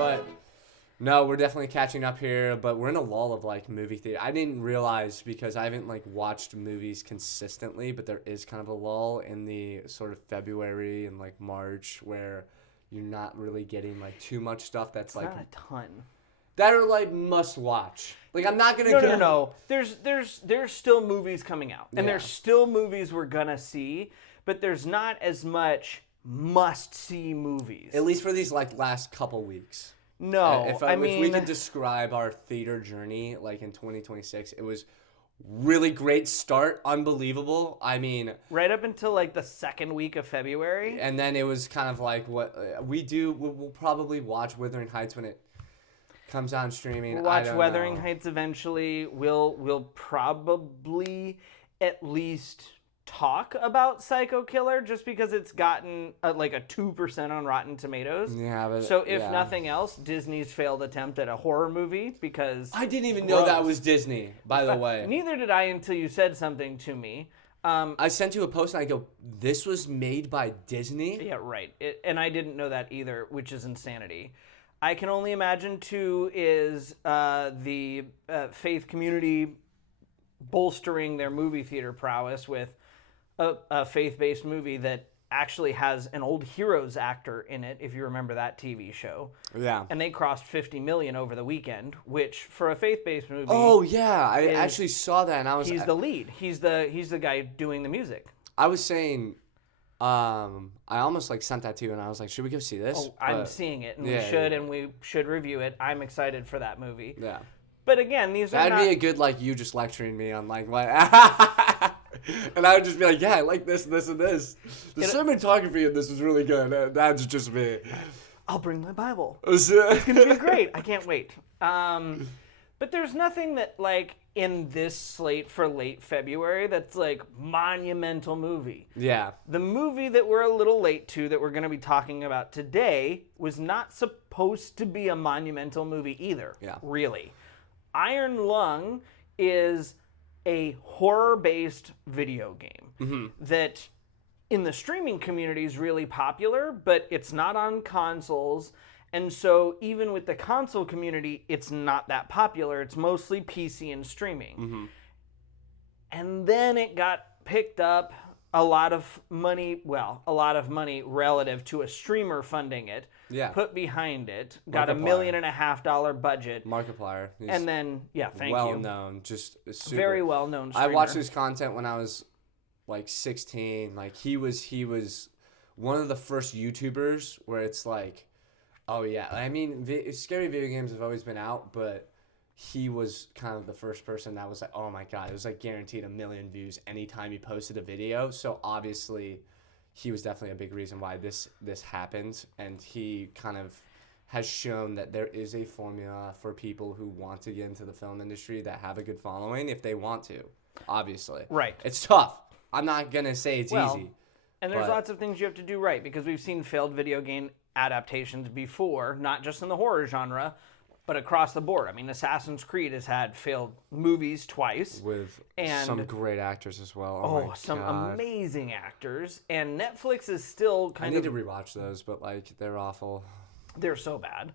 But no, we're definitely catching up here, but we're in a lull of like movie theater. I didn't realize because I haven't like watched movies consistently, but there is kind of a lull in the sort of February and like March where you're not really getting like too much stuff that's like Not a ton. that are like must watch. Like I'm not gonna No. There's still movies coming out, and there's still movies we're gonna see, but there's not as much must see movies. At least for these like last couple weeks. No, If we could describe our theater journey like in 2026, it was really great start, unbelievable. I mean, right up until like the second week of February. And then it was kind of like what we do. We'll probably watch Wuthering Heights when it comes on streaming. We'll watch Wuthering Heights eventually. We'll probably at least talk about Psycho Killer just because it's gotten like a 2% on Rotten Tomatoes. Yeah, but so if nothing else, Disney's failed attempt at a horror movie because I didn't even know that was Disney, by the way. Neither did I until you said something to me. I sent you a post and I go, "This was made by Disney?" Yeah, right. And I didn't know that either, which is insanity. I can only imagine too is the faith community bolstering their movie theater prowess with a faith-based movie that actually has an old Heroes actor in it, if you remember that TV show. Yeah. And they crossed 50 million over the weekend, which for a faith-based movie... Oh, yeah. I actually saw that, and I was... He's the lead. He's the guy doing the music. I was saying... I almost like sent that to you, and I was like, should we go see this? Oh, I'm seeing it, and we should review it. I'm excited for that movie. Yeah. But again, That'd be a good, like, you just lecturing me on, like, what... And I would just be like, yeah, I like this, this, and this. The cinematography in this was really good. That's just me. I'll bring my Bible. It's going to be great. I can't wait. But there's nothing that, like, in this slate for late February that's, like, monumental movie. Yeah. The movie that we're a little late to that we're going to be talking about today was not supposed to be a monumental movie either. Yeah. Really. Iron Lung is a horror-based video game that in the streaming community is really popular, but it's not on consoles. And so even with the console community, it's not that popular. It's mostly PC and streaming. And then it got picked up a lot of money relative to a streamer funding it, put behind it, got $1.5 million budget. Markiplier. And then, thank you. Well-known, just super. Very well-known streamer. I watched his content when I was, like, 16. Like, he was one of the first YouTubers where it's like, oh, yeah. I mean, scary video games have always been out, but he was kind of the first person that was like, oh my God, it was like guaranteed 1 million views anytime he posted a video. So obviously he was definitely a big reason why this happened. And he kind of has shown that there is a formula for people who want to get into the film industry that have a good following if they want to, obviously. Right. It's tough. I'm not going to say it's easy. And there's lots of things you have to do right because we've seen failed video game adaptations before, not just in the horror genre, but across the board. I mean, Assassin's Creed has had failed movies twice. With some great actors as well. Oh, some amazing actors. And Netflix is still I need to rewatch those, but, like, they're awful. They're so bad.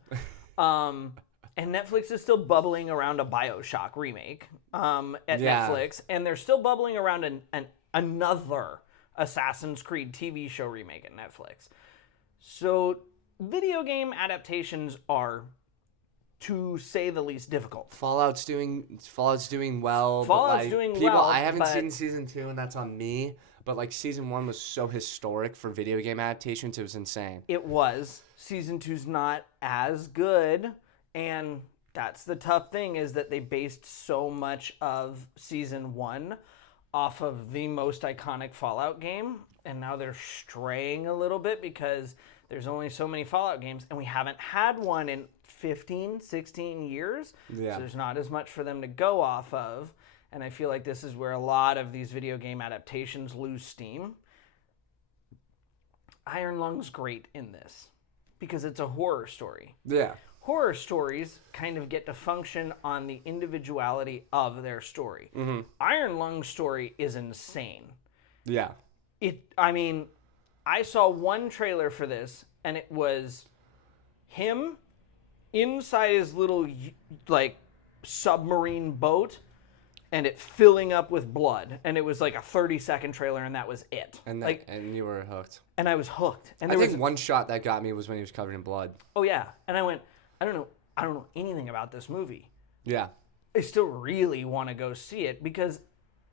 And Netflix is still bubbling around a BioShock remake at Netflix. And they're still bubbling around another Assassin's Creed TV show remake at Netflix. So video game adaptations are, to say the least, difficult. Fallout's doing well. Fallout's doing well. I haven't seen season 2, and that's on me. But like season 1 was so historic for video game adaptations, it was insane. It was. Season 2's not as good, and that's the tough thing is that they based so much of season 1 off of the most iconic Fallout game, and now they're straying a little bit because there's only so many Fallout games, and we haven't had one in 15, 16 years. Yeah. So there's not as much for them to go off of. And I feel like this is where a lot of these video game adaptations lose steam. Iron Lung's great in this because it's a horror story. Yeah. Horror stories kind of get to function on the individuality of their story. Iron Lung's story is insane. Yeah. I saw one trailer for this, and it was him inside his little like submarine boat and it filling up with blood, and it was like a 30-second trailer, and that was it. And you were hooked. And I was hooked. And I think one shot that got me was when he was covered in blood. Oh yeah, and I went, I don't know anything about this movie. Yeah. I still really want to go see it because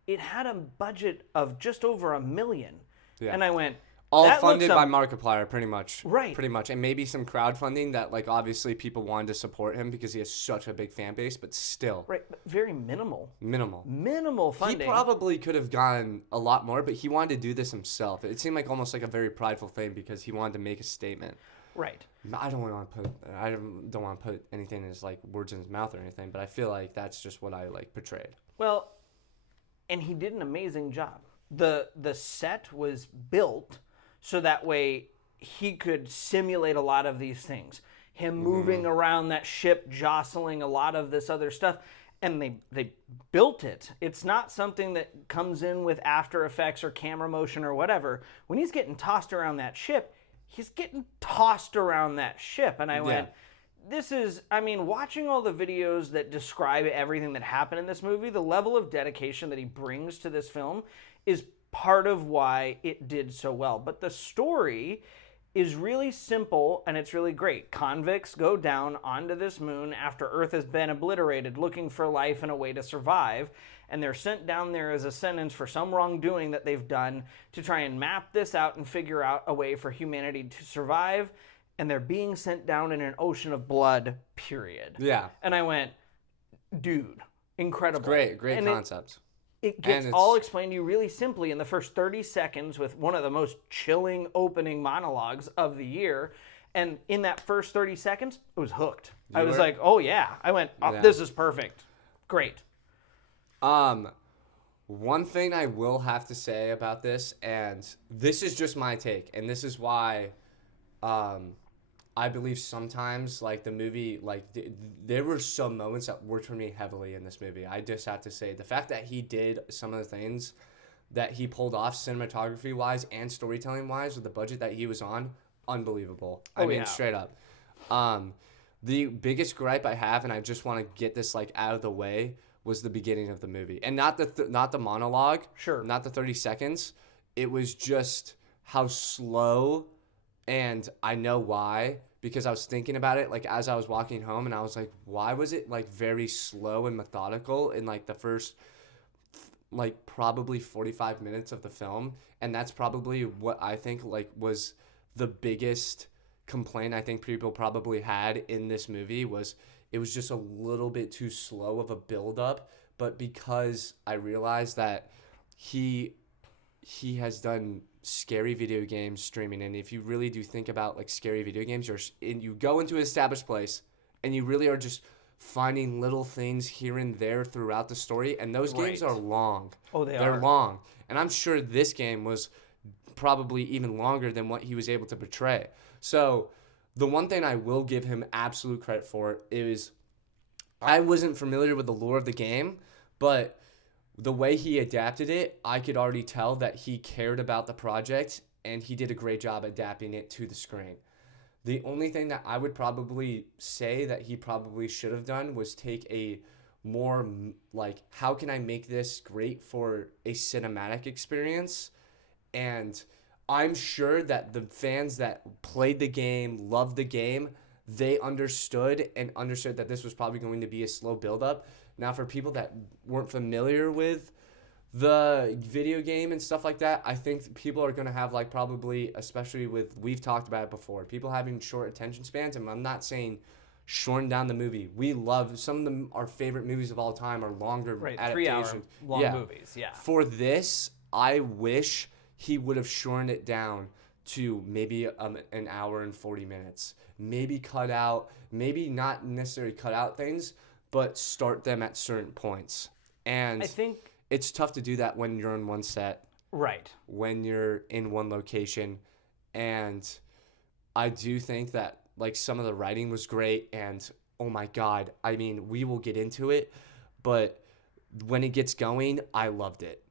it had a budget of just over $1 million. Yeah. And I went, all funded by Markiplier, pretty much. Right. Pretty much. And maybe some crowdfunding that, like, obviously people wanted to support him because he has such a big fan base, but still. Right. But very minimal. Minimal funding. He probably could have gotten a lot more, but he wanted to do this himself. It seemed like almost like a very prideful thing because he wanted to make a statement. Right. I don't want to put anything in his, like, words in his mouth or anything, but I feel like that's just what I, like, portrayed. Well, and he did an amazing job. The set was built so that way he could simulate a lot of these things. Him moving around that ship, jostling a lot of this other stuff. And they built it. It's not something that comes in with After Effects or camera motion or whatever. When he's getting tossed around that ship, he's getting tossed around that ship. And I went, watching all the videos that describe everything that happened in this movie, the level of dedication that he brings to this film is part of why it did so well. But the story is really simple and it's really great. Convicts go down onto this moon after Earth has been obliterated looking for life and a way to survive. And they're sent down there as a sentence for some wrongdoing that they've done to try and map this out and figure out a way for humanity to survive. And they're being sent down in an ocean of blood, period. Yeah. And I went, dude, incredible. It's great concept. It gets all explained to you really simply in the first 30 seconds with one of the most chilling opening monologues of the year. And in that first 30 seconds, I was hooked. I was like, oh yeah. I went, this is perfect. Great. One thing I will have to say about this, and this is just my take, and this is why I believe sometimes, like, the movie, like, there were some moments that worked for me heavily in this movie. I just have to say, the fact that he did some of the things that he pulled off cinematography-wise and storytelling-wise with the budget that he was on, unbelievable. I mean, straight up. The biggest gripe I have, and I just want to get this, like, out of the way, was the beginning of the movie. And not the monologue. Sure. Not the 30 seconds. It was just how slow. And I know why, because I was thinking about it, like, as I was walking home, and I was like, why was it, like, very slow and methodical in, like, the first, like, probably 45 minutes of the film? And that's probably what I think, like, was the biggest complaint I think people probably had in this movie was it was just a little bit too slow of a build-up. But because I realized that he has done scary video games streaming, and if you really do think about, like, scary video games, you go into an established place and you really are just finding little things here and there throughout the story, and those games are long. They're long, and I'm sure this game was probably even longer than what he was able to portray. So the one thing I will give him absolute credit for is I wasn't familiar with the lore of the game, but the way he adapted it, I could already tell that he cared about the project, and he did a great job adapting it to the screen. The only thing that I would probably say that he probably should have done was take a more, like, how can I make this great for a cinematic experience? And I'm sure that the fans that played the game, loved the game, they understood that this was probably going to be a slow build-up. Now, for people that weren't familiar with the video game and stuff like that, I think people are going to have, like, probably, especially with, we've talked about it before, people having short attention spans, and I'm not saying shorten down the movie. We love, some of our favorite movies of all time are longer adaptations. 3-hour long movies, yeah. For this, I wish he would have shortened it down to maybe an hour and 40 minutes. Maybe not necessarily cut out things, but start them at certain points. And I think it's tough to do that when you're in one set. Right. When you're in one location. And I do think that, like, some of the writing was great, and oh my God, I mean, we will get into it, but when it gets going, I loved it.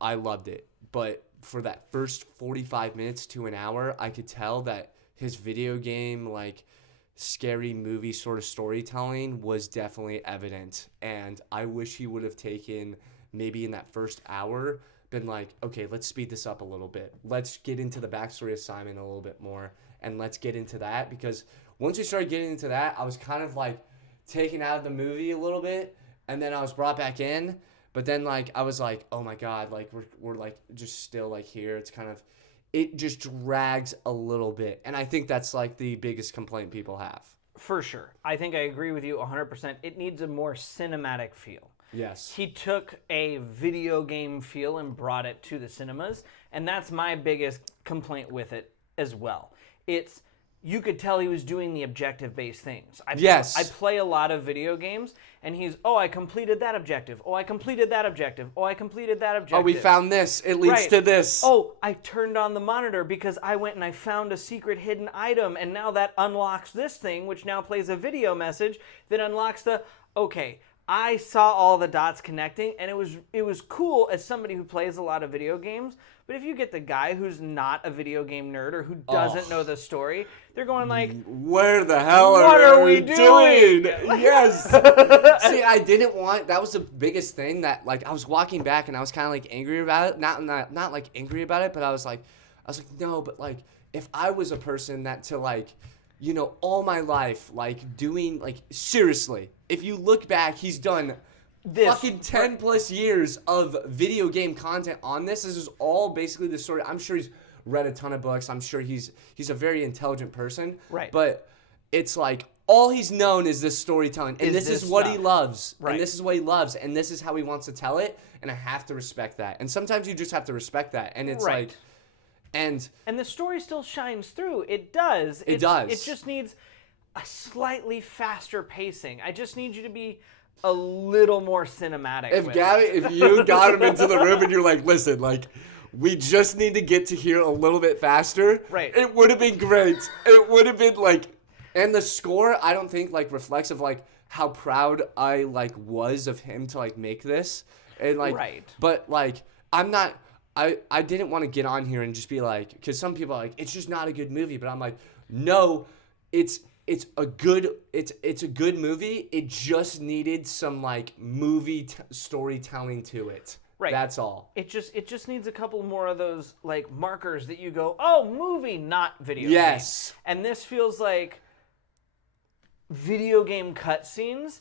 I loved it. But for that first 45 minutes to an hour, I could tell that his video game, like, scary movie sort of storytelling was definitely evident. And I wish he would have taken maybe in that first hour, been like, okay, let's speed this up a little bit. Let's get into the backstory of Simon a little bit more. And let's get into that, because once we started getting into that, I was kind of like taken out of the movie a little bit, and then I was brought back in. But then like I was like, oh my God, like we're like just still like here. It's kind of, it just drags a little bit, and I think that's like the biggest complaint people have. For sure. I think I agree with you 100%. It needs a more cinematic feel. Yes. He took a video game feel and brought it to the cinemas, and that's my biggest complaint with it as well. It's, you could tell he was doing the objective-based things. Yes. I play a lot of video games, and he's, oh, I completed that objective. Oh, I completed that objective. Oh, I completed that objective. Oh, we found this. It leads Right. to this. Oh, I turned on the monitor because I went and I found a secret hidden item, and now that unlocks this thing, which now plays a video message that unlocks the, okay, I saw all the dots connecting, and it was cool as somebody who plays a lot of video games. But if you get the guy who's not a video game nerd or who doesn't know the story, they're going like, where the hell what are we we doing? Yes. See, I didn't want, that was the biggest thing that, like, I was walking back and I was kind of like angry about it. Not like angry about it, but I was like, no, but like, if I was a person that to like, you know, all my life, like doing, like, seriously, if you look back, he's done fucking 10 plus years of video game content on this. This is all basically the story. I'm sure he's read a ton of books. I'm sure he's a very intelligent person. Right. But it's like all he's known is this storytelling. And this is what he loves. Right. And this is what he loves. And this is how he wants to tell it. And I have to respect that. And sometimes you just have to respect that. And it's Right. like, and the story still shines through. It does. It does. It just needs a slightly faster pacing. I just need you to be a little more cinematic. if you got him into the room and you're like, listen, like, we just need to get to here a little bit faster. Right. It would have been great. It would have been like, and the score, I don't think like reflects of like how proud I like was of him to like make this. And like, Right. But like, I'm not, I didn't want to get on here and just be like, because some people are like, it's just not a good movie. But I'm like, no, it's a good movie. It just needed some like movie storytelling to it. Right. That's all. It just needs a couple more of those like markers that you go, oh, movie, not video Yes. game. And this feels like video game cutscenes.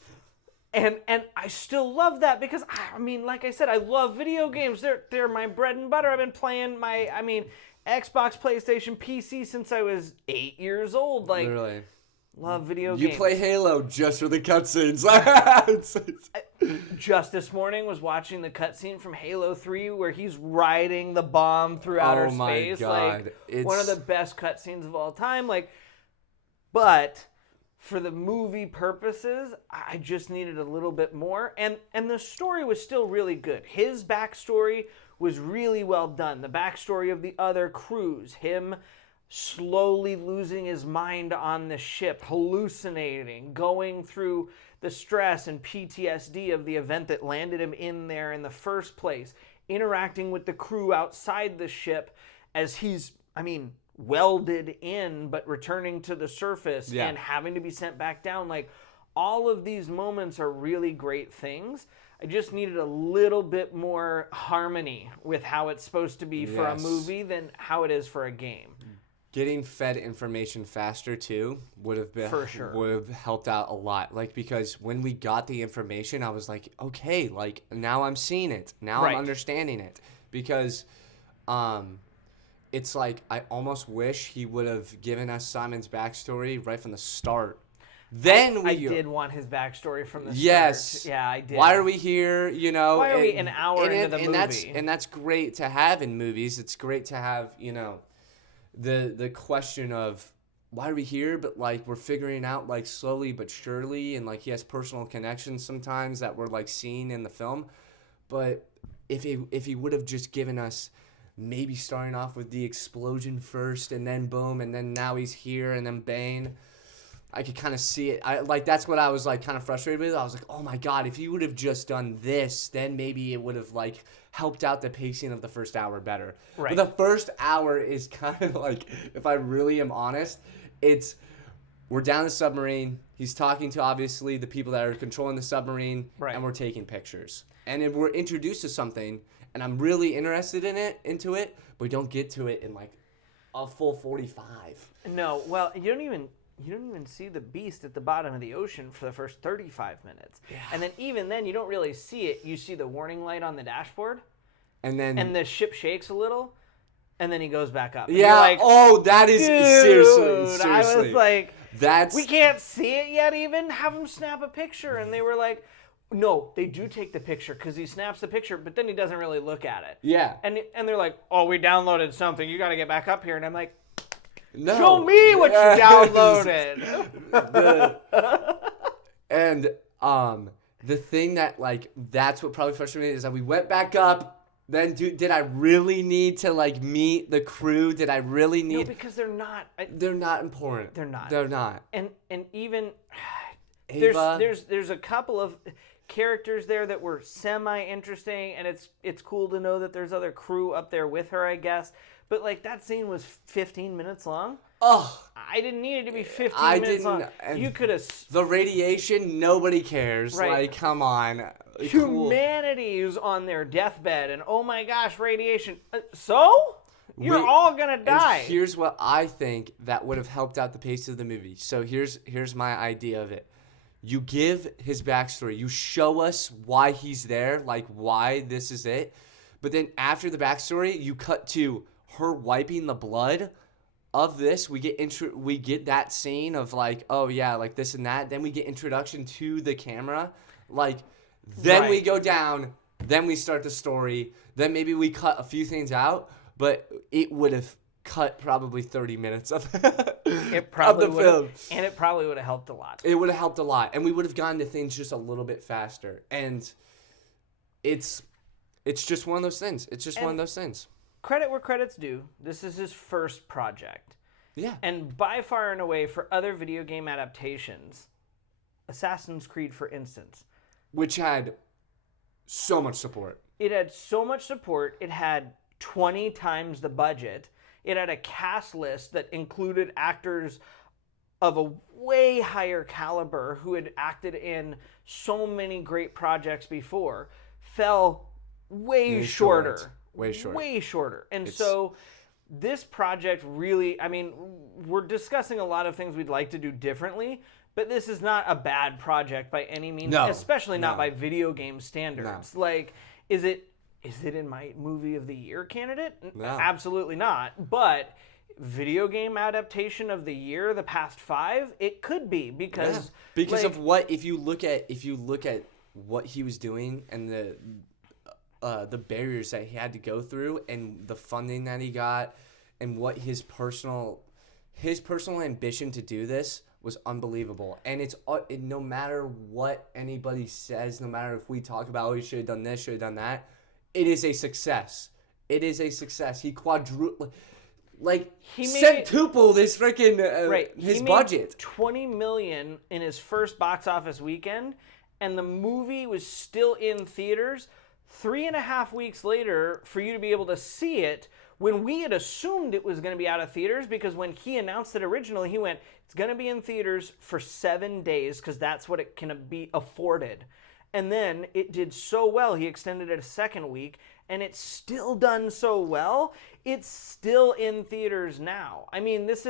And I still love that because, I mean, like I said, I love video games. They're my bread and butter. I've been playing Xbox, PlayStation, PC since I was 8 years old. Like, Literally. love video You games. play Halo just for the cutscenes. Just this morning was watching the cutscene from Halo 3 where he's riding the bomb through outer Oh my space. God. Like, It's one of the best cutscenes of all time. Like, but for the movie purposes, I just needed a little bit more. And the story was still really good. His backstory was really well done. The backstory of the other crews, him slowly losing his mind on the ship, hallucinating, going through the stress and PTSD of the event that landed him in there in the first place, interacting with the crew outside the ship as he's, welded in but returning to the surface and having to be sent back down. Like, all of these moments are really great things. I just needed a little bit more harmony with how it's supposed to be for a movie than how it is for a game. Getting fed information faster too would have been For sure. would have helped out a lot. Like, because when we got the information, I was like, okay, like now I'm seeing it. Now Right. I'm understanding it. Because it's like I almost wish he would have given us Simon's backstory right from the start. Then I did want his backstory from the start. Yes. Yeah, I did. Why are we here? You know, Why are we an hour into the movie? movie? And that's great to have in movies. It's great to have, you know, the question of why are we here? But like we're figuring out like slowly but surely, and like he has personal connections sometimes that we're like seeing in the film. But if he would have just given us maybe starting off with the explosion first, and then boom, and then now he's here, and then bang. I could kind of see it. That's what I was like kind of frustrated with. I was like, oh my God, if he would have just done this, then maybe it would have like helped out the pacing of the first hour better. Right. But the first hour is kind of like, if I really am honest, it's we're down the submarine. He's talking to, obviously, the people that are controlling the submarine, Right. and we're taking pictures. And then we're introduced to something, and I'm really interested into it, but we don't get to it in like a full 45. No, well, you don't even see the beast at the bottom of the ocean for the first 35 minutes. Yeah. And then even then, you don't really see it. You see the warning light on the dashboard, And then and the ship shakes a little, and then he goes back up. And yeah, you're like, oh, that is seriously. I was like, that's we can't see it yet even? Have him snap a picture. And they were like, no, they do take the picture because he snaps the picture, but then he doesn't really look at it. yeah. And they're like, oh, we downloaded something. You got to get back up here. And I'm like, No. show me what you downloaded. And the thing that like that's what probably frustrated me is that we went back up. Then did I really need to like meet the crew? Did I really No, need? because they're not. They're not important. They're not. They're not. And even Ava. there's a couple of characters there that were semi interesting, and it's cool to know that there's other crew up there with her, I guess. But like that scene was 15 minutes long. Oh, I didn't need it to be 15 I minutes long. didn't- and You could have. the radiation. Nobody cares. Right. Like, come on. Cool. Humanity's on their deathbed, and oh my gosh, radiation. So you're We- all gonna And die. here's what I think that would have helped out the pace of the movie. So here's my idea of it. You give his backstory. You show us why he's there, like why this is it. But then after the backstory, you cut to her wiping the blood of this. We get that scene of like, oh yeah, like this and that. Then we get introduction to the camera. Like then we Right. go down. Then we start the story. Then maybe we cut a few things out. But it would have cut probably 30 minutes of, It probably of the would film. have, and it probably would have helped a lot. It would have helped a lot. And we would have gotten to things just a little bit faster. And it's just one of those things. It's just one of And- those things. Credit where credit's due. This is his first project. Yeah. And by far and away, for other video game adaptations, Assassin's Creed, for instance, Which had so much support. it had so much support. It had 20 times the budget. It had a cast list that included actors of a way higher caliber who had acted in so many great projects before. Fell way shorter. short. Way short. Way shorter. And so this project really, I mean, we're discussing a lot of things we'd like to do differently, but this is not a bad project by any means, No, especially not no. by video game standards. Like, is it in my movie of the year candidate? No. Absolutely not. But video game adaptation of the year, the past 5, it could be because Because like, of what if you look at what he was doing and the barriers that he had to go through and the funding that he got and what his personal ambition to do this was unbelievable. And it's no matter what anybody says, no matter if we talk about, oh, he should have done this, should have done that, it is a success. It is a success. He quadrupled, like, He made- centupled his freaking his He made budget. $20 million in his first box office weekend, and the movie was still in theaters 3.5 weeks later for you to be able to see it when we had assumed it was going to be out of theaters, because when he announced it originally, he went, it's going to be in theaters for 7 days because that's what it can be afforded. And then it did so well, he extended it a second week, and it's still done so well, it's still in theaters now. I mean, this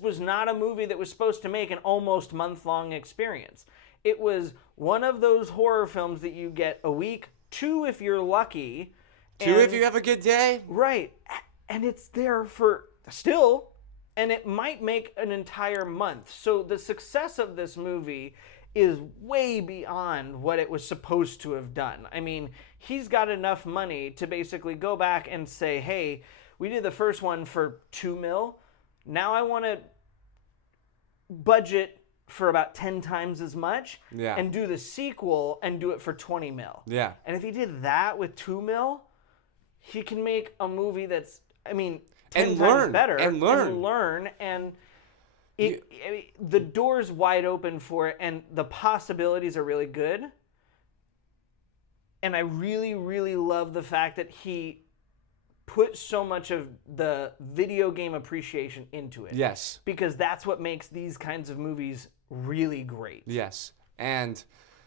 was not a movie that was supposed to make an almost month-long experience. It was one of those horror films that you get a week, 2 if you're lucky. 2 if you have a good day. Right. And it's there for still, and it might make an entire month. So the success of this movie is way beyond what it was supposed to have done. I mean, he's got enough money to basically go back and say, hey, we did the first one for $2 million. Now I want to budget for about 10 times as much and do the sequel and do it for $20 million. Yeah. And if he did that with $2 million, he can make a movie that's, I mean, 10 And times learn, better. and learn. And the door's wide open for it, and the possibilities are really good. And I really, really love the fact that he put so much of the video game appreciation into it. Yes. Because that's what makes these kinds of movies really great. Yes. And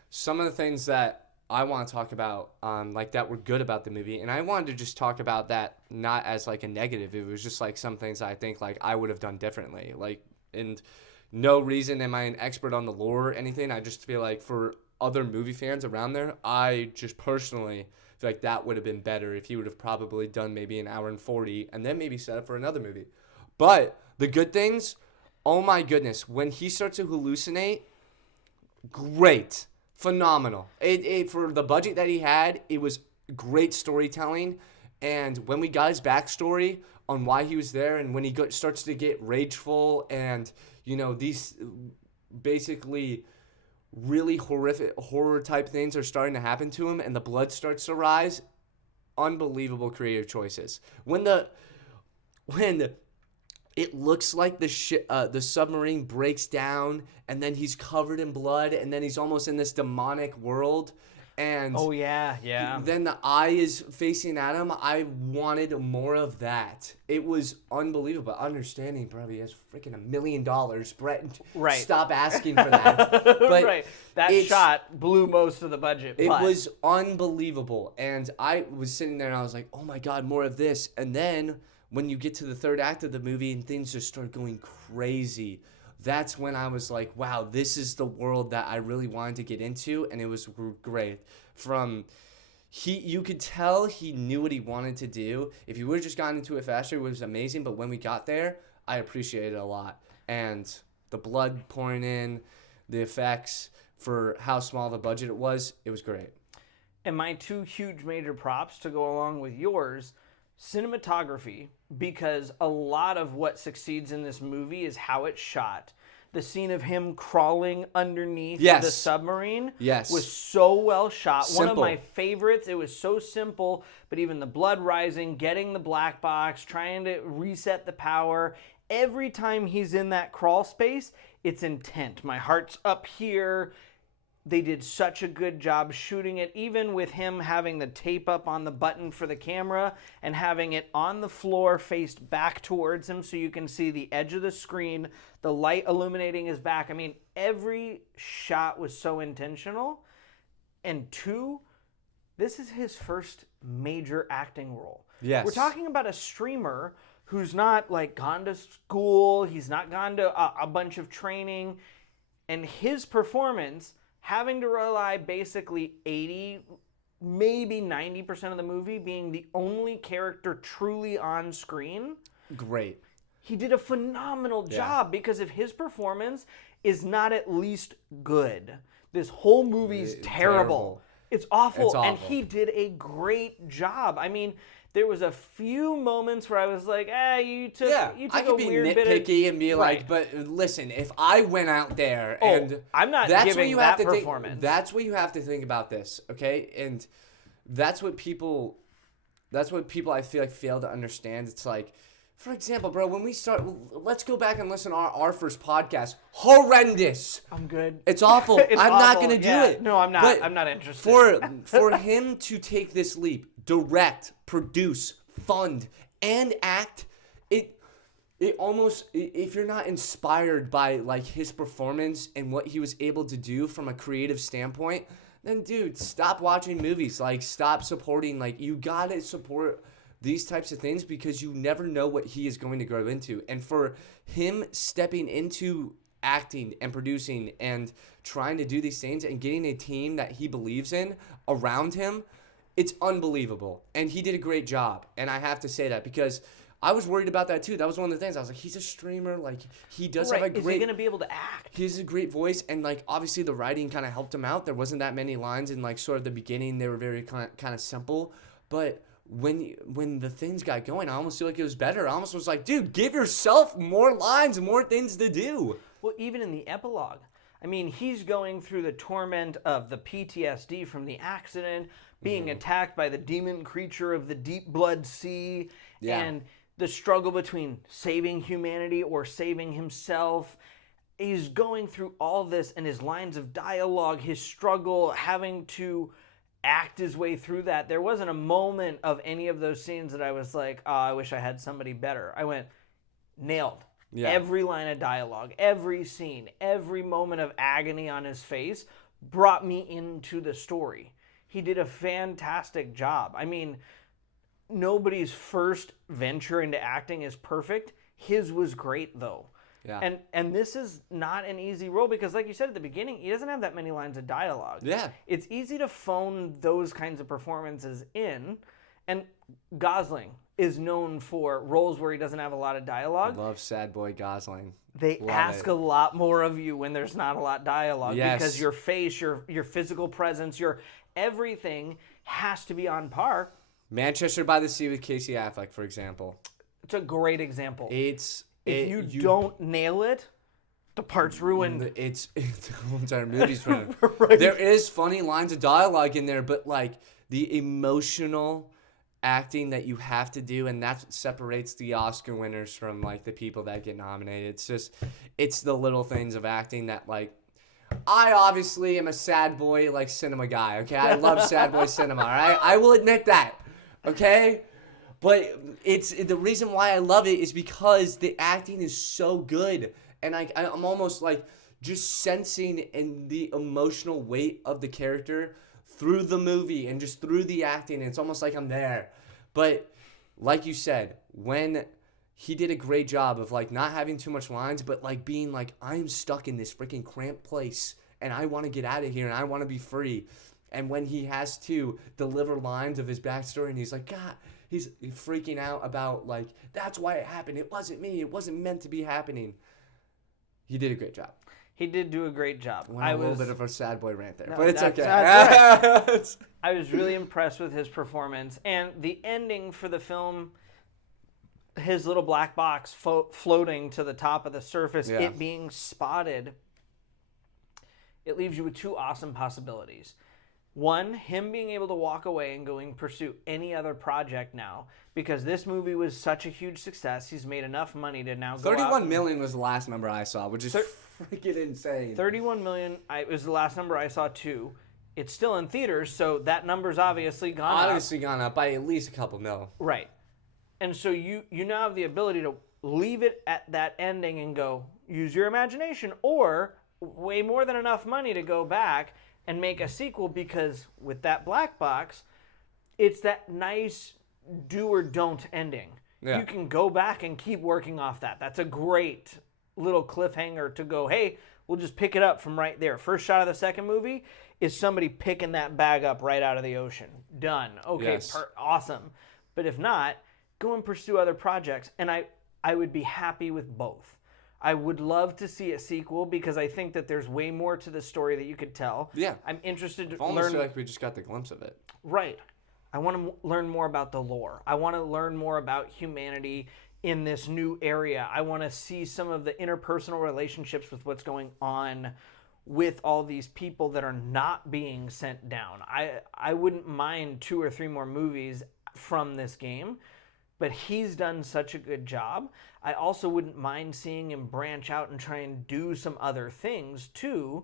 some of the things that I want to talk about, like that were good about the movie, and I wanted to just talk about that not as like a negative. It was just like some things I think like I would have done differently. Like, and no reason am I an expert on the lore or anything. I just feel like for other movie fans around there, I just personally feel like that would have been better if he would have probably done maybe an hour and 40 and then maybe set up for another movie. But the good things, oh my goodness, when he starts to hallucinate, great. Phenomenal. It for the budget that he had, it was great storytelling. And when we got his backstory on why he was there, and when he starts to get rageful, and these basically really horrific horror type things are starting to happen to him, and the blood starts to rise, unbelievable creative choices. When it looks like the submarine breaks down, and then he's covered in blood, and then he's almost in this demonic world. And oh, yeah. Then the eye is facing at him. I wanted more of that. It was unbelievable. Understanding, bro, he has freaking $1 million. Brett, right. Stop asking for that. But right. That shot blew most of the budget. It was unbelievable. And I was sitting there, and I was like, oh, my God, more of this. And then when you get to the third act of the movie and things just start going crazy, that's when I was like, wow, this is the world that I really wanted to get into, and it was great. You could tell he knew what he wanted to do. If he would have just gotten into it faster, it was amazing, but when we got there, I appreciated it a lot. And the blood pouring in, the effects, for how small the budget it was great. And my two huge major props to go along with yours, cinematography, because a lot of what succeeds in this movie is how it's shot. The scene of him crawling underneath the submarine was so well shot. Simple. One of my favorites. It was so simple, but even the blood rising, getting the black box, trying to reset the power. Every time he's in that crawl space, it's intent. My heart's up here. They did such a good job shooting it, even with him having the tape up on the button for the camera and having it on the floor faced back towards him so you can see the edge of the screen, the light illuminating his back. I mean, every shot was so intentional. And two, this is his first major acting role. Yes. We're talking about a streamer who's not like gone to school, he's not gone to a bunch of training, and his performance, having to rely basically 80, maybe 90% of the movie being the only character truly on screen. Great. He did a phenomenal job because if his performance is not at least good, this whole movie's terrible. It's awful. And he did a great job. I mean, there was a few moments where I was like, you took a weird bit of... I could be nitpicky and be like, but listen, if I went out there and... I'm not giving that performance. That's what you have to think about this, okay? And that's what people I feel like fail to understand. It's like, for example, bro, when we start... Let's go back and listen to our first podcast. Horrendous. I'm good. It's awful. I'm not going to do it. No, I'm not. But I'm not interested. For him to take this leap, direct, produce, fund, and act, it almost, if you're not inspired by like his performance and what he was able to do from a creative standpoint, then dude, stop watching movies. Like, stop supporting. Like, you gotta support these types of things because you never know what he is going to grow into. And for him stepping into acting and producing and trying to do these things and getting a team that he believes in around him, it's unbelievable. And he did a great job. And I have to say that because I was worried about that too. That was one of the things. I was like, he's a streamer. Like, he does have a great... Is he going to be able to act? He has a great voice. And, like, obviously the writing kind of helped him out. There wasn't that many lines in, like, sort of the beginning. They were very kind of simple. But when the things got going, I almost feel like it was better. I almost was like, dude, give yourself more lines, more things to do. Well, even in the epilogue. I mean, he's going through the torment of the PTSD from the accident, being attacked by the demon creature of the deep blood sea, and the struggle between saving humanity or saving himself. He's going through all this, and his lines of dialogue, his struggle, having to act his way through that. There wasn't a moment of any of those scenes that I was like, oh, I wish I had somebody better. I went, nailed. Yeah. Every line of dialogue, every scene, every moment of agony on his face brought me into the story. He did a fantastic job. I mean, nobody's first venture into acting is perfect. His was great, though. Yeah. And this is not an easy role because, like you said at the beginning, he doesn't have that many lines of dialogue. Yeah. It's easy to phone those kinds of performances in. And Gosling is known for roles where he doesn't have a lot of dialogue. I love sad boy Gosling. They ask a lot more of you when there's not a lot of dialogue because your face, your physical presence, your everything has to be on par. Manchester by the Sea with Casey Affleck, for example. It's a great example. If you don't nail it, the part's ruined. The whole entire movie's ruined. Right. There is funny lines of dialogue in there, but like the emotional acting that you have to do, and that's what separates the Oscar winners from like the people that get nominated. It's the little things of acting that like, I obviously am a sad boy like cinema guy, okay? I love sad boy cinema, all right? I will admit that, okay? But it's the reason why I love it is because the acting is so good, and I'm almost like just sensing in the emotional weight of the character through the movie and just through the acting. And it's almost like I'm there. But like you said, when he did a great job of like not having too much lines, but like being like, I'm stuck in this freaking cramped place and I want to get out of here and I want to be free. And when he has to deliver lines of his backstory and he's like, God, he's freaking out about like, that's why it happened. It wasn't me. It wasn't meant to be happening. He did a great job. He did do a great job. A little bit of a sad boy rant there, no, but it's okay. Right. I was really impressed with his performance. And the ending for the film, his little black box floating to the top of the surface, it being spotted, it leaves you with two awesome possibilities. One, him being able to walk away and going pursue any other project now, because this movie was such a huge success. He's made enough money to now go 31 million was the last number I saw, which is freaking insane. 31 million was the last number I saw too. It's still in theaters, so that number's obviously gone up. Gone up by at least a couple mil. Right. And so you now have the ability to leave it at that ending and go, use your imagination, or way more than enough money to go back and make a sequel, because with that black box, it's that nice do or don't ending. Yeah. You can go back and keep working off that. That's a great little cliffhanger to go, hey, we'll just pick it up from right there. First shot of the second movie is somebody picking that bag up right out of the ocean. Done. Okay, yes. Awesome. But if not, go and pursue other projects. And I would be happy with both. I would love to see a sequel because I think that there's way more to the story that you could tell. Yeah. I'm interested to learn. I almost feel like we just got the glimpse of it. Right. I want to learn more about the lore. I want to learn more about humanity in this new area. I want to see some of the interpersonal relationships with what's going on with all these people that are not being sent down. I wouldn't mind 2 or 3 more movies from this game, but he's done such a good job. I also wouldn't mind seeing him branch out and try and do some other things too,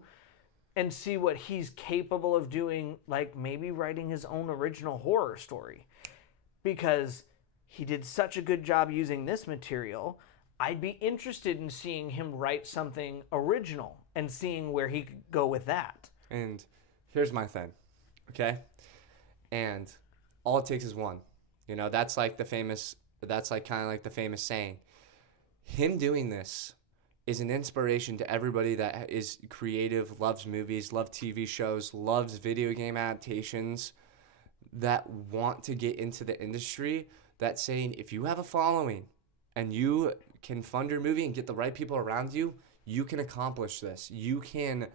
and see what he's capable of doing, like maybe writing his own original horror story. Because he did such a good job using this material, I'd be interested in seeing him write something original and seeing where he could go with that. And here's my thing, okay? And all it takes is one. You know, that's kind of like the famous saying. Him doing this is an inspiration to everybody that is creative, loves movies, loves TV shows, loves video game adaptations, that want to get into the industry, that's saying if you have a following and you can fund your movie and get the right people around you, you can accomplish this. You can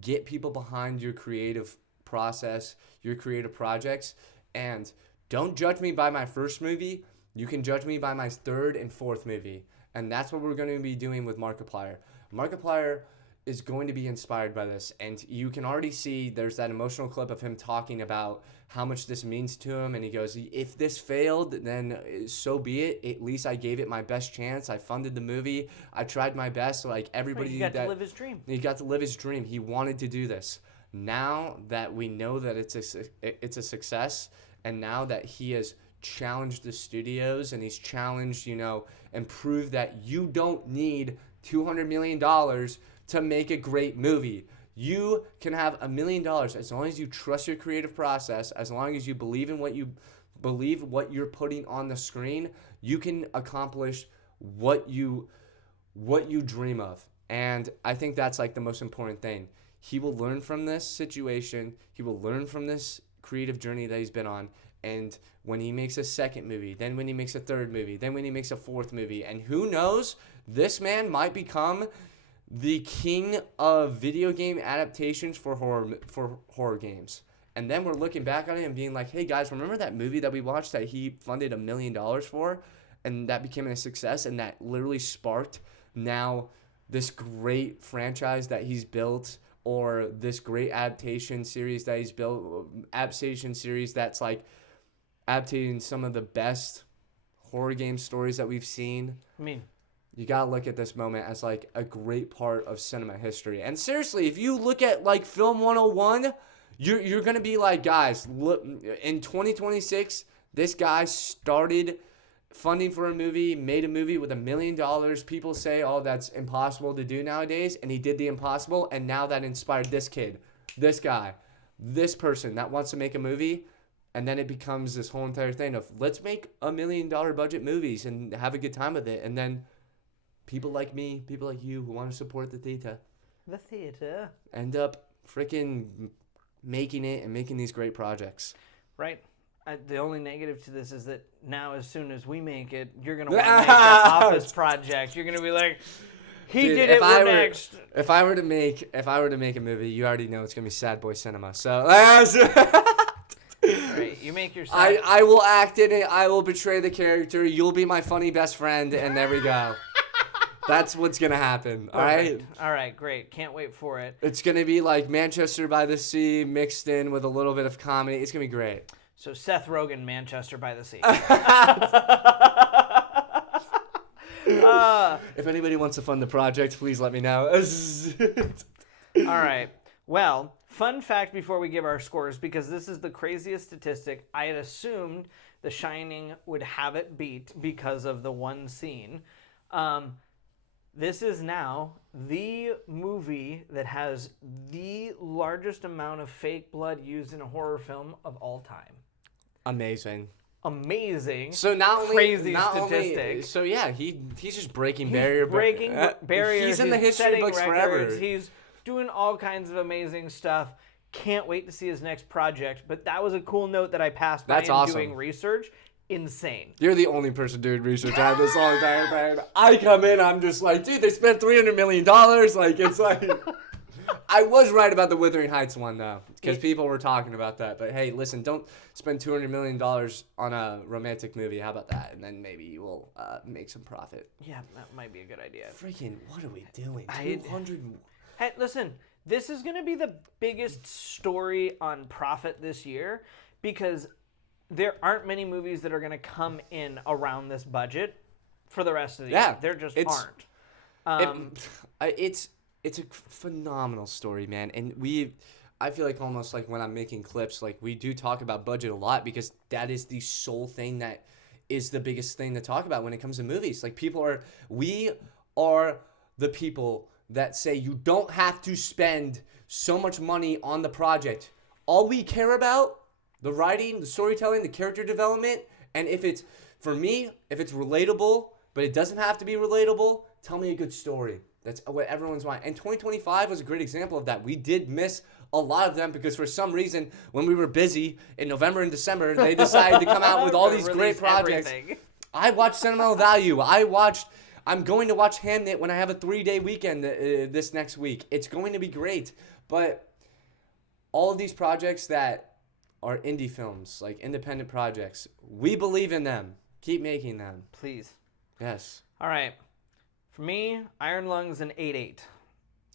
get people behind your creative process, your creative projects, and don't judge me by my first movie. You can judge me by my 3rd and 4th movie. And that's what we're going to be doing with Markiplier. Markiplier is going to be inspired by this. And you can already see there's that emotional clip of him talking about how much this means to him. And he goes, if this failed, then so be it. At least I gave it my best chance. I funded the movie. I tried my best. Like everybody. He got to live his dream. He got to live his dream. He wanted to do this. now that we know that it's a success, and now that he has challenged the studios and he's challenged, and proved that you don't need $200 million to make a great movie. You can have $1 million as long as you trust your creative process, as long as you believe in what you're putting on the screen. You can accomplish what you dream of. And I think that's like the most important thing. He will learn from this situation. He will learn from this creative journey that he's been on. And when he makes a second movie, then when he makes a third movie, then when he makes a fourth movie, and who knows, this man might become the king of video game adaptations for horror games. And then we're looking back on it and being like, hey guys, remember that movie that we watched that he funded $1 million for, and that became a success, and that literally sparked now this great franchise that he's built, or this great adaptation series that he's built, adaptation series that's like adapting some of the best horror game stories that we've seen. I mean, you gotta look at this moment as like a great part of cinema history. And seriously, if you look at like Film 101, you're gonna be like, guys, look, in 2026, this guy started funding for a movie, made a movie with $1 million. People say, oh, that's impossible to do nowadays, and he did the impossible, and now that inspired this kid, this guy, this person that wants to make a movie. And then it becomes this whole entire thing of, let's make $1 million budget movies and have a good time with it. And then people like me, people like you who want to support the theater, end up freaking making it and making these great projects. Right. The only negative to this is that now, as soon as we make it, you're going to want to make that Office project. You're going to be like, did it, we're next. If I were to make a movie, you already know it's going to be Sad Boy Cinema. So right, you make your side. I will act in it. I will betray the character. You'll be my funny best friend, and there we go. That's what's going to happen, all right? All right, great. Can't wait for it. It's going to be like Manchester by the Sea mixed in with a little bit of comedy. It's going to be great. So Seth Rogen, Manchester by the Sea. If anybody wants to fund the project, please let me know. All right. Well, fun fact before we give our scores, because this is the craziest statistic. I had assumed The Shining would have it beat because of the one scene. This is now the movie that has the largest amount of fake blood used in a horror film of all time. Amazing. So not only crazy statistic. So yeah, he's just breaking barriers. Barriers. He's in the history books forever. He's doing all kinds of amazing stuff. Can't wait to see his next project. But that was a cool note that I passed by doing research. Insane. You're the only person doing research on this whole entire time. I come in, I'm just like, dude, they spent $300 million. Like, it's like, I was right about the Wuthering Heights one though, because people were talking about that. But hey, listen, don't spend $200 million on a romantic movie. How about that? And then maybe you will make some profit. Yeah, that might be a good idea. Freaking, what are we doing? 200. Hey, listen, this is going to be the biggest story on profit this year, because there aren't many movies that are going to come in around this budget for the rest of the year. There just aren't. It's a phenomenal story, man. And I feel like almost like when I'm making clips, like we do talk about budget a lot, because that is the sole thing that is the biggest thing to talk about when it comes to movies. Like we are the people that say you don't have to spend so much money on the project. All we care about, the writing, the storytelling, the character development, and if it's relatable, but it doesn't have to be relatable, tell me a good story. That's what everyone's wanting. And 2025 was a great example of that. We did miss a lot of them because for some reason, when we were busy in November and December, they decided to come out with all these great projects. Everything. I watched Sentimental Value. I'm going to watch Hamnet when I have a 3-day weekend this next week. It's going to be great. But all of these projects that are indie films, like independent projects, we believe in them. Keep making them. Please. Yes. All right. For me, Iron Lungs an 8/8.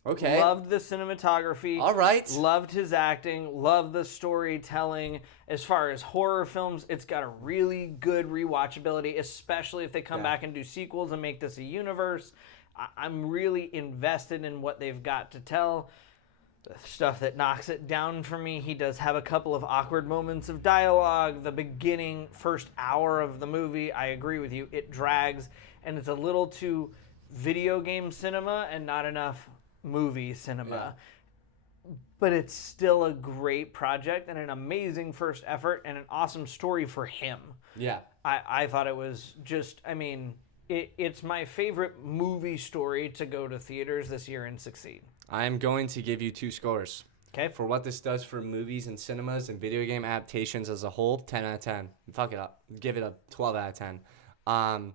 Okay. Loved the cinematography. All right. Loved his acting. Loved the storytelling. As far as horror films, it's got a really good rewatchability, especially if they come back and do sequels and make this a universe. I'm really invested in what they've got to tell. the stuff that knocks it down for me, he does have a couple of awkward moments of dialogue. The beginning, first hour of the movie, I agree with you, it drags, and it's a little too video game cinema and not enough movie cinema. But it's still a great project and an amazing first effort and an awesome story for him. Yeah. I thought it was just, I mean, it's my favorite movie story to go to theaters this year and succeed. I'm going to give you 2 scores. Okay. For what this does for movies and cinemas and video game adaptations as a whole, 10 out of 10. Fuck it up. Give it a 12 out of 10.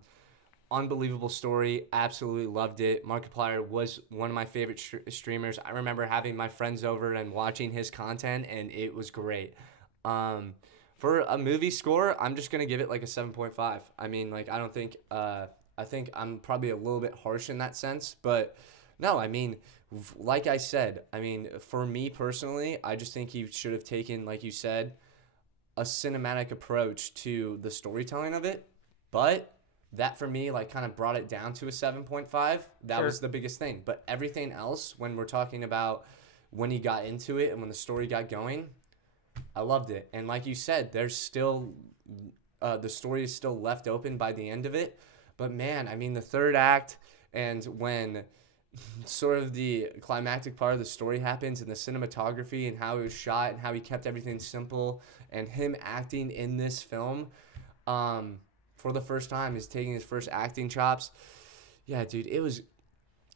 Unbelievable story. Absolutely loved it. Markiplier was one of my favorite streamers. I remember having my friends over and watching his content, and it was great. For a movie score, I'm just going to give it like a 7.5. I mean, like, I don't think, I think I'm probably a little bit harsh in that sense, but no, I mean, like I said, I mean, for me personally, I just think he should have taken, like you said, a cinematic approach to the storytelling of it. But that for me, like, kind of brought it down to a 7.5. That was the biggest thing. But everything else, when we're talking about when he got into it and when the story got going, I loved it. And like you said, there's still, the story is still left open by the end of it. But man, I mean, the third act and when sort of the climactic part of the story happens and the cinematography and how it was shot and how he kept everything simple and him acting in this film for the first time is taking his first acting chops. Yeah, dude, it was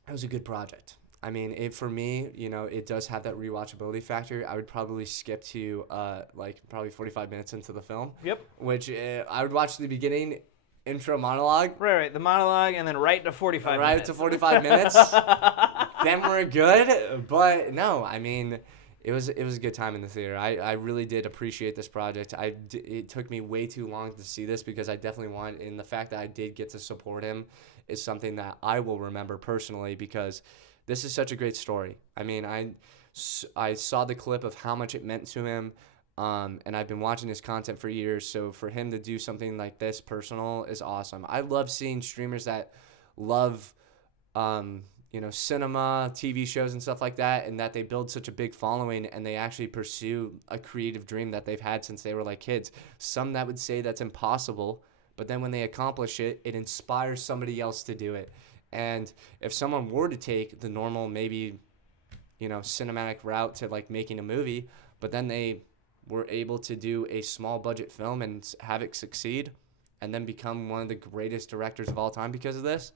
a good project. I mean, for me, you know, it does have that rewatchability factor. I would probably skip to like probably 45 minutes into the film. Yep. Which I would watch the beginning intro monologue. Right. The monologue and then right to 45 minutes. Right to 45 minutes. Then we're good. But no, I mean, it was a good time in the theater. I really did appreciate this project. It took me way too long to see this because I definitely want, and the fact that I did get to support him is something that I will remember personally because this is such a great story. I mean, I saw the clip of how much it meant to him. And I've been watching his content for years, so for him to do something like this personal is awesome. I love seeing streamers that love, you know, cinema, TV shows and stuff like that, and that they build such a big following and they actually pursue a creative dream that they've had since they were like kids. Some that would say that's impossible, but then when they accomplish it, it inspires somebody else to do it. And if someone were to take the normal, maybe, you know, cinematic route to like making a movie, but then they were able to do a small budget film and have it succeed and then become one of the greatest directors of all time because of this,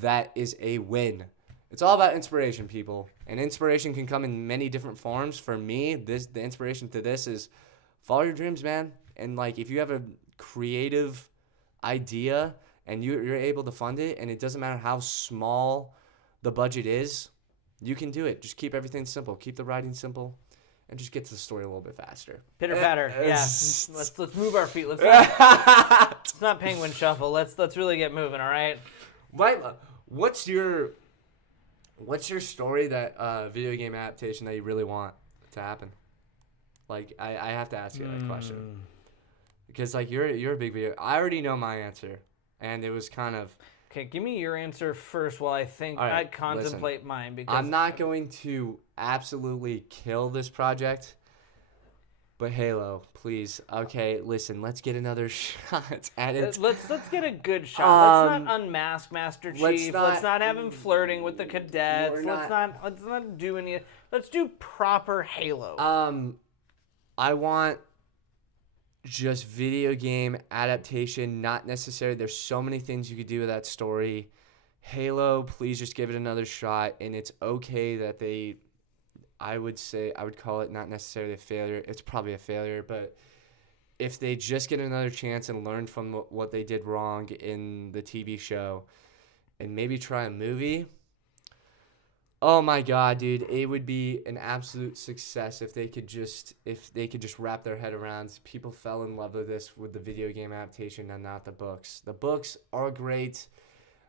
that is a win. It's all about inspiration, people. And inspiration can come in many different forms. For me, the inspiration to this is follow your dreams, man. And like if you have a creative idea and you're able to fund it and it doesn't matter how small the budget is, you can do it. Just keep everything simple. Keep the writing simple. And just get to the story a little bit faster. Pitter patter, yeah. Let's move our feet. Let's it's not penguin shuffle. Let's really get moving. All right. What's your story that video game adaptation that you really want to happen? Like I have to ask you that question because like you're a big video. I already know my answer, and it was kind of. Okay, give me your answer first while I think. Right, I contemplate mine because I'm not going to absolutely kill this project, but Halo, please. Okay, listen, let's get another shot at it. Let's get a good shot. Let's not unmask Master Chief. Let's not have him flirting with the cadets. Let's not do any. Let's do proper Halo. I want just video game adaptation, not necessarily. There's so many things you could do with that story. Halo, please just give it another shot. And it's okay that I would call it not necessarily a failure. It's probably a failure, but if they just get another chance and learn from what they did wrong in the TV show and maybe try a movie, oh my God, dude, it would be an absolute success if they could just wrap their head around. People fell in love with this with the video game adaptation and not the books. The books are great.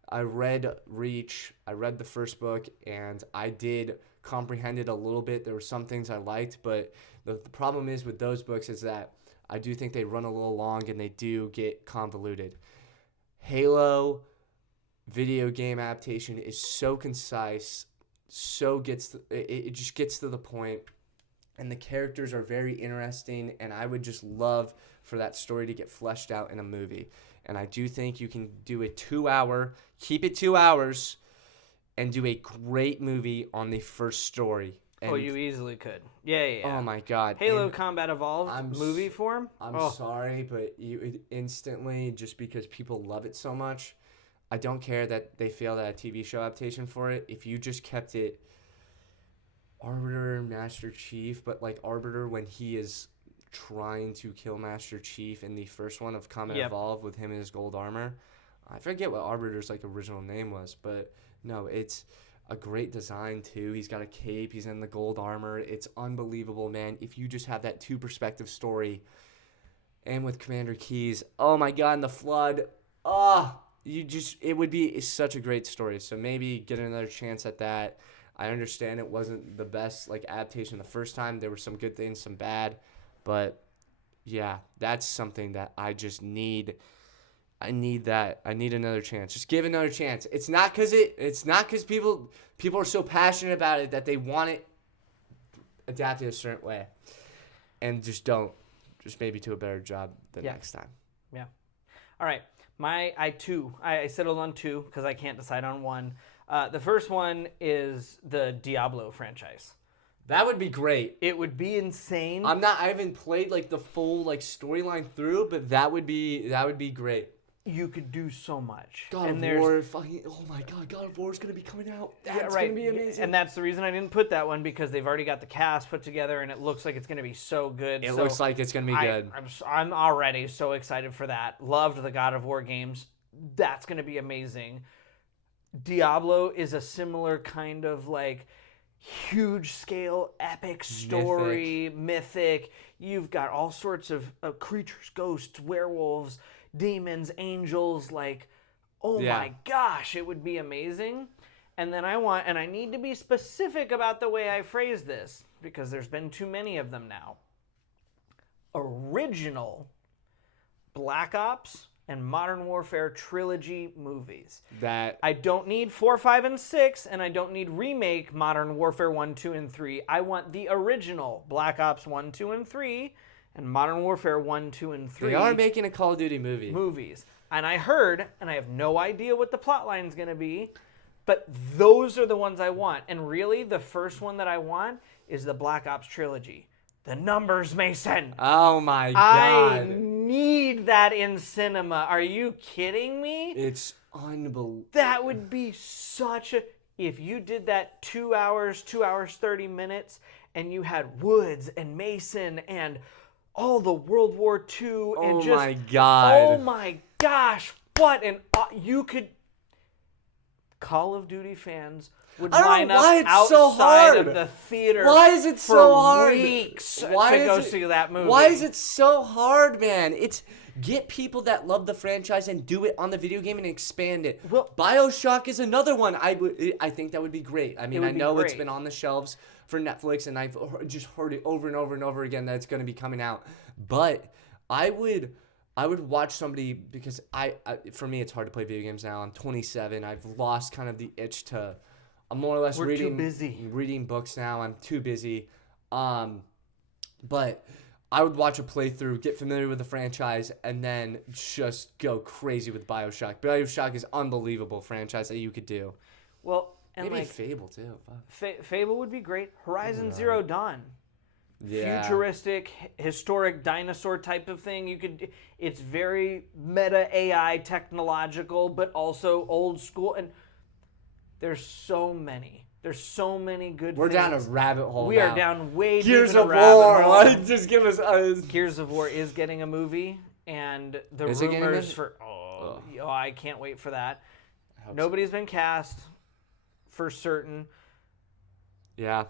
I read Reach. I read the first book and I did comprehend it a little bit. There were some things I liked, but the problem is with those books is that I do think they run a little long and they do get convoluted. Halo video game adaptation is so concise, it just gets to the point, and the characters are very interesting, and I would just love for that story to get fleshed out in a movie. And I do think you can do a 2-hour, keep it 2 hours, and do a great movie on the first story. And, you easily could. Yeah. Oh my God. Halo And Combat Evolved movie form. I'm sorry, but you instantly, just because people love it so much, I don't care that they failed at a TV show adaptation for it. If you just kept it Arbiter, Master Chief, but like Arbiter when he is trying to kill Master Chief in the first one of Combat Evolved with him in his gold armor. I forget what Arbiter's like original name was, but no, it's a great design too. He's got a cape, he's in the gold armor. It's unbelievable, man. If you just have that 2 perspective story, and with Commander Keyes, oh my God, and the Flood, it would be such a great story. So maybe get another chance at that. I understand it wasn't the best like adaptation the first time. There were some good things, some bad, but yeah, that's something that I just need. I need that. I need another chance. Just give another chance. It's not because people are so passionate about it that they want it adapted a certain way, and just don't. Just maybe do a better job the next time. Yeah. All right. I settled on 2 because I can't decide on 1. The first one is the Diablo franchise. That would be great. It would be insane. I haven't played like the full like storyline through, but that would be great. You could do so much. God of War, oh my God, God of War is going to be coming out. That's going to be amazing. And that's the reason I didn't put that one, because they've already got the cast put together, and it looks like it's going to be so good. It looks like it's going to be good. I'm already so excited for that. Loved the God of War games. That's going to be amazing. Diablo is a similar kind of like huge scale epic story, mythic. You've got all sorts of creatures, ghosts, werewolves, demons, angels, like, my gosh, it would be amazing. And then I need to be specific about the way I phrase this, because there's been too many of them now. Original Black Ops and Modern Warfare trilogy movies. That I don't need 4, 5, and 6, and I don't need remake Modern Warfare 1, 2, and 3. I want the original Black Ops 1, 2, and 3, and Modern Warfare 1, 2, and 3. They are making a Call of Duty movie. Movies. And I heard, and I have no idea what the plot line is going to be, but those are the ones I want. And really, the first one that I want is the Black Ops trilogy. The numbers, Mason. Oh my God. I need that in cinema. Are you kidding me? It's unbelievable. That would be such a... If you did that 2 hours, 2 hours, 30 minutes, and you had Woods and Mason and all the World War II and just... Oh my God. Oh my gosh. What an... You could... Call of Duty fans would line up outside of the theater. Why is it so hard? Weeks to go see that movie. Why is it so hard, man? It's get people that love the franchise and do it on the video game and expand it. Well, BioShock is another one. I think that would be great. I mean, I know it's been on the shelves for Netflix, and I've just heard it over and over and over again that it's going to be coming out. But I would watch somebody, because for me, it's hard to play video games now. I'm 27. I've lost kind of the itch to... I'm more or less reading books now. I'm too busy. But I would watch a playthrough, get familiar with the franchise, and then just go crazy with BioShock. BioShock is unbelievable franchise that you could do. Well, and maybe Fable too. Fable would be great. Horizon Zero Dawn. Yeah. Futuristic, historic dinosaur type of thing. It's very meta AI technological, but also old school. And there's so many good things. We're down a rabbit hole We now. are down way Gears deep in of a rabbit War. hole. Like, just give us... Gears of War is getting a movie, and the rumors for... I can't wait for that. Nobody's been cast for certain. Yeah.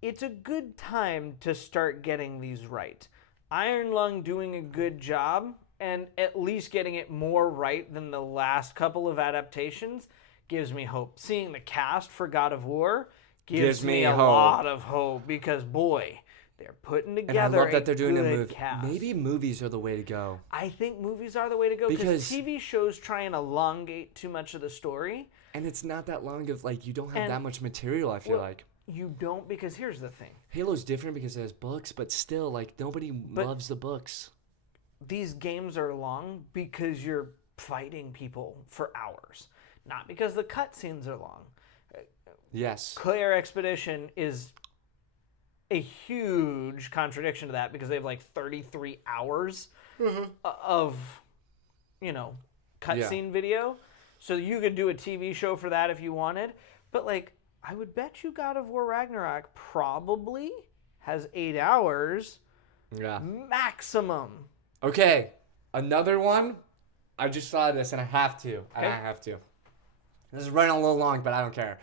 It's a good time to start getting these right. Iron Lung doing a good job, and at least getting it more right than the last couple of adaptations, gives me hope. Seeing the cast for God of War gives me a lot of hope, because boy, they're putting together and I love that they're doing a movie. Cast. Maybe movies are the way to go. I think movies are the way to go, because TV shows try and elongate too much of the story. And it's not that long of, like, you don't have And- that much material, I feel well, like. You don't, because here's the thing. Halo's different because it has books, but still, like, nobody loves the books. These games are long because you're fighting people for hours, not because the cutscenes are long. Yes. Claire Expedition is a huge contradiction to that because they have like 33 hours of, cutscene video. So you could do a TV show for that if you wanted. But like, I would bet you God of War Ragnarok probably has 8 hours Yeah. maximum. Okay, another one. I just saw this and I have to. And Okay. I have to. This is running a little long, but I don't care.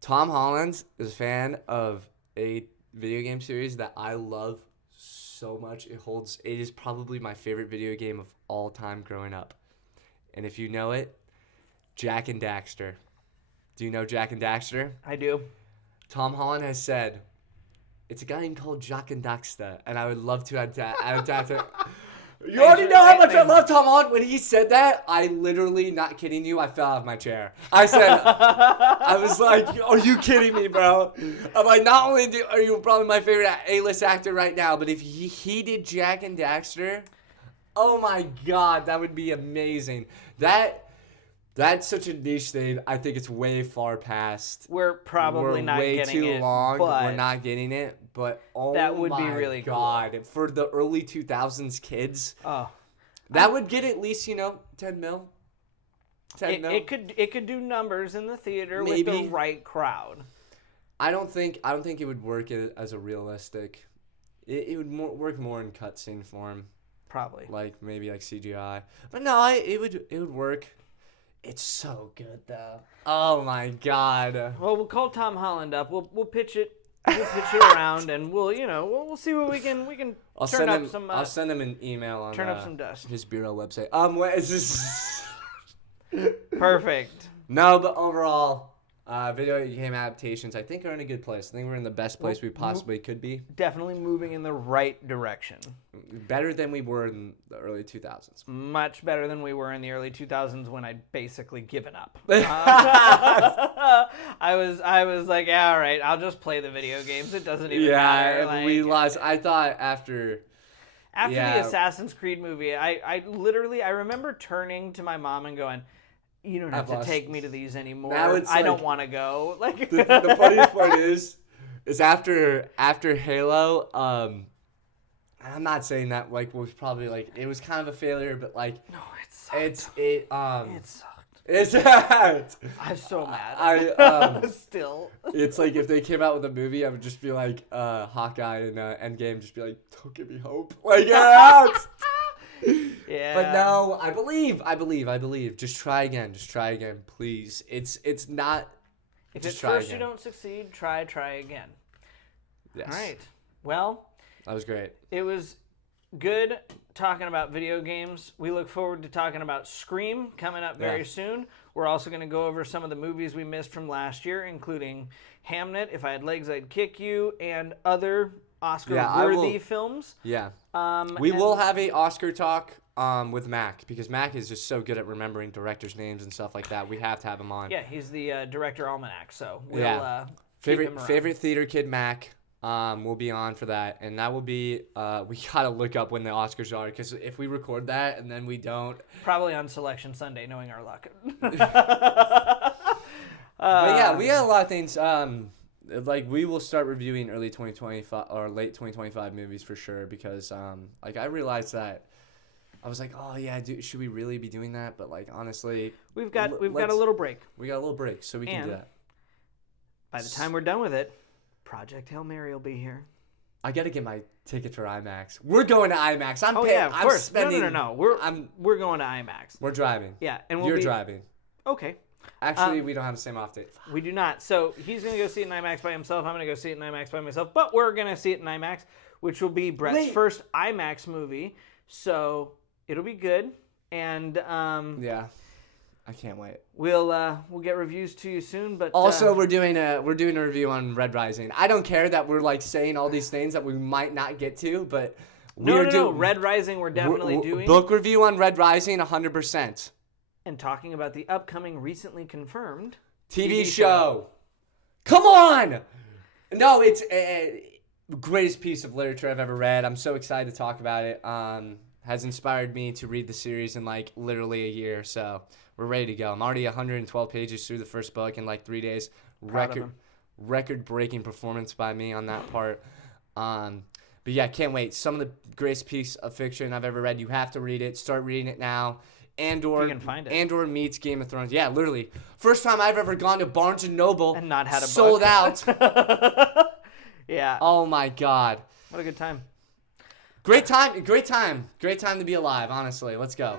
Tom Holland is a fan of a video game series that I love so much. It is probably my favorite video game of all time growing up. And if you know it, Jak and Daxter. Do you know Jak and Daxter? I do. Tom Holland has said, it's a guy named called Jak and Daxter, and I would love to adapt it. You already know how much I love Tom Holland. When he said that, I literally, not kidding you, I fell out of my chair. I said, I was like, are you kidding me, bro? I'm like, not only are you probably my favorite A-list actor right now, but if he did Jak and Daxter, oh my God, that would be amazing. That's such a niche thing. I think it's way far past. We're probably not way getting too it, long. but We're not getting it. But oh that would be my really cool. God, for the early 2000s kids, oh, that would get at least 10 mil. 10 mil. it could do numbers in the theater with Maybe. the right crowd. I don't think it would work as a realistic. It would work more in cutscene form, Probably. like maybe like CGI. But no, it would work. It's so good though. Oh my God. Well, we'll call Tom Holland up. We'll pitch it. We'll pitch it around, and we'll see what we can I'll turn send up him. some. I'll send him an email on turn up some dust. his bureau website. What is this? Perfect. No, but overall, video game adaptations I think are in a good place. I think we're in the best place we possibly could be. Definitely moving in the right direction. Better than we were in the early 2000s. Much better than we were in the early 2000s when I'd basically given up. I was like, yeah, all right, I'll just play the video games. It doesn't even matter. Yeah, Like, we lost. I thought after the Assassin's Creed movie, I remember turning to my mom and going, you don't have to take me to these anymore. Now it's I don't like- want to go. Like the funniest part is after Halo, I'm not saying that like was probably like it was kind of a failure, but like no, it sucked. it sucked. it's I'm so mad. Still. it's like if they came out with a movie, I would just be like Hawkeye and Endgame, just be like, don't give me hope, like Yeah. But no, I believe. Just try again, please. It's not. If just at try first again. you don't succeed, try again. Yes. All right. Well, That was great. it was good talking about video games. We look forward to talking about Scream coming up very soon. We're also going to go over some of the movies we missed from last year, including Hamnet, If I Had Legs, I'd Kick You, and other Oscar-worthy films. Yeah. We will have a Oscar talk with Mac because Mac is just so good at remembering directors' names and stuff like that. We have to have him on. Yeah, he's the director almanac, so we'll keep him around. Favorite theater kid Mac. Will be on for that, and that will be. We gotta look up when the Oscars are because if we record that and then we don't, Probably on Selection Sunday, knowing our luck. but yeah, we got a lot of things. Like we will start reviewing early 2025 or late 2025 movies for sure because like I realized that I was like, oh yeah, should we really be doing that? But like honestly, we've got a little break. We got a little break, so we can do that. By the time we're done with it, Project Hail Mary will be here. I gotta get my ticket for IMAX. We're going to IMAX. I'm paying. Yeah, of course. Spending, No. We're going to IMAX. We're driving. Yeah, and You're driving. Okay. Actually, we don't have the same off date. We do not. So he's going to go see it in IMAX by himself. I'm going to go see it in IMAX by myself. But we're going to see it in IMAX, which will be Brett's first IMAX movie. So it'll be good. And yeah, I can't wait. We'll get reviews to you soon. But also, we're doing a review on Red Rising. I don't care that we're like saying all these things that we might not get to, but no. Red Rising, we're definitely doing. Book review on Red Rising, 100%. and talking about the upcoming recently confirmed TV show. Come on! No, it's the greatest piece of literature I've ever read. I'm so excited to talk about it. Has inspired me to read the series in like literally a year, so we're ready to go. I'm already 112 pages through the first book in like 3 days. Record-breaking performance by me on that part. But yeah, can't wait. Some of the greatest piece of fiction I've ever read. You have to read it. Start reading it now. Andor, you can find it. Andor meets Game of Thrones. Yeah, literally. First time I've ever gone to Barnes & Noble and not had a sold book. out. Yeah. Oh my God. What a good time. Great time to be alive, honestly. Let's go.